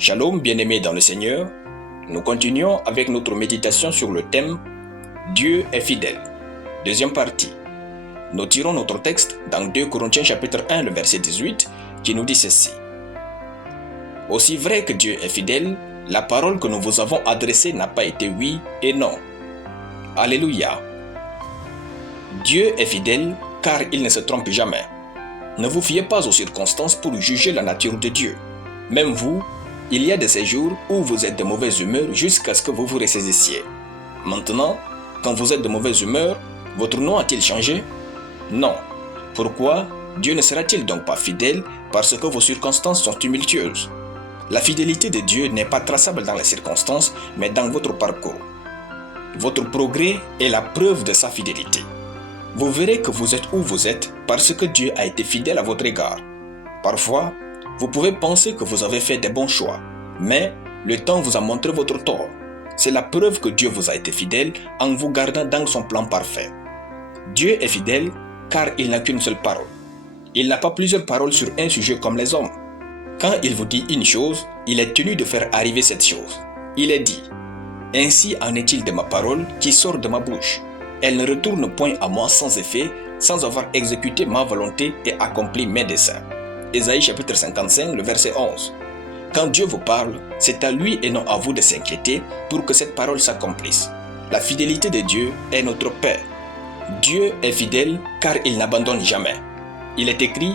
Shalom bien-aimés dans le Seigneur, nous continuons avec notre méditation sur le thème « Dieu est fidèle ». Deuxième partie. Nous tirons notre texte dans 2 Corinthiens chapitre 1, le verset 18, qui nous dit ceci. « Aussi vrai que Dieu est fidèle, la parole que nous vous avons adressée n'a pas été oui et non. » Alléluia. Dieu est fidèle car il ne se trompe jamais. Ne vous fiez pas aux circonstances pour juger la nature de Dieu. Même vous, il y a de ces jours où vous êtes de mauvaise humeur jusqu'à ce que vous vous ressaisissiez. Maintenant, quand vous êtes de mauvaise humeur, votre nom a-t-il changé? Non. Pourquoi Dieu ne sera-t-il donc pas fidèle parce que vos circonstances sont tumultueuses? La fidélité de Dieu n'est pas traçable dans les circonstances, mais dans votre parcours. Votre progrès est la preuve de sa fidélité. Vous verrez que vous êtes où vous êtes parce que Dieu a été fidèle à votre égard. Parfois, vous pouvez penser que vous avez fait des bons choix, mais le temps vous a montré votre tort. C'est la preuve que Dieu vous a été fidèle en vous gardant dans son plan parfait. Dieu est fidèle car il n'a qu'une seule parole. Il n'a pas plusieurs paroles sur un sujet comme les hommes. Quand il vous dit une chose, il est tenu de faire arriver cette chose. Il est dit, « Ainsi en est-il de ma parole qui sort de ma bouche. Elle ne retourne point à moi sans effet, sans avoir exécuté ma volonté et accompli mes desseins. » Ésaïe chapitre 55, le verset 11. Quand Dieu vous parle, c'est à lui et non à vous de s'inquiéter pour que cette parole s'accomplisse. La fidélité de Dieu est notre paix. Dieu est fidèle car il n'abandonne jamais. Il est écrit,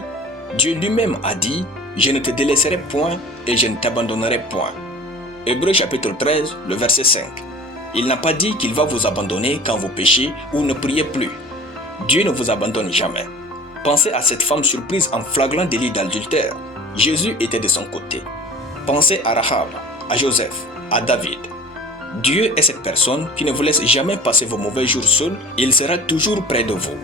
Dieu lui-même a dit, « Je ne te délaisserai point et je ne t'abandonnerai point. » Hébreux chapitre 13, le verset 5. Il n'a pas dit qu'il va vous abandonner quand vous péchez ou ne priez plus. Dieu ne vous abandonne jamais. Pensez à cette femme surprise en flagrant délit d'adultère. Jésus était de son côté. Pensez à Rahab, à Joseph, à David. Dieu est cette personne qui ne vous laisse jamais passer vos mauvais jours seul, il sera toujours près de vous.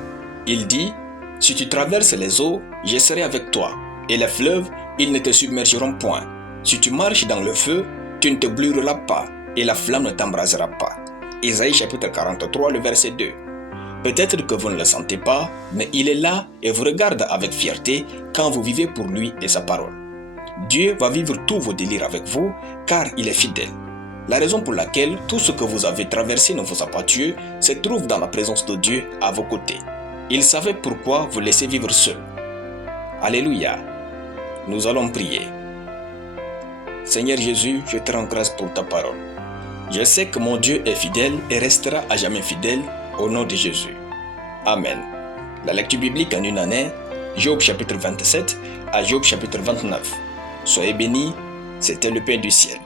Il dit, « Si tu traverses les eaux, je serai avec toi, et les fleuves, ils ne te submergeront point. Si tu marches dans le feu, tu ne te brûleras pas, et la flamme ne t'embrasera pas. » Ésaïe chapitre 43, le verset 2. Peut-être que vous ne le sentez pas, mais il est là et vous regarde avec fierté quand vous vivez pour lui et sa parole. Dieu va vivre tous vos délires avec vous, car il est fidèle. La raison pour laquelle tout ce que vous avez traversé ne vous a pas tué se trouve dans la présence de Dieu à vos côtés. Il savait pourquoi vous laisser vivre seul. Alléluia. Nous allons prier. Seigneur Jésus, je te rends grâce pour ta parole. Je sais que mon Dieu est fidèle et restera à jamais fidèle au nom de Jésus. Amen. La lecture biblique en une année, Job chapitre 27 à Job chapitre 29. Soyez bénis, c'était le pain du ciel.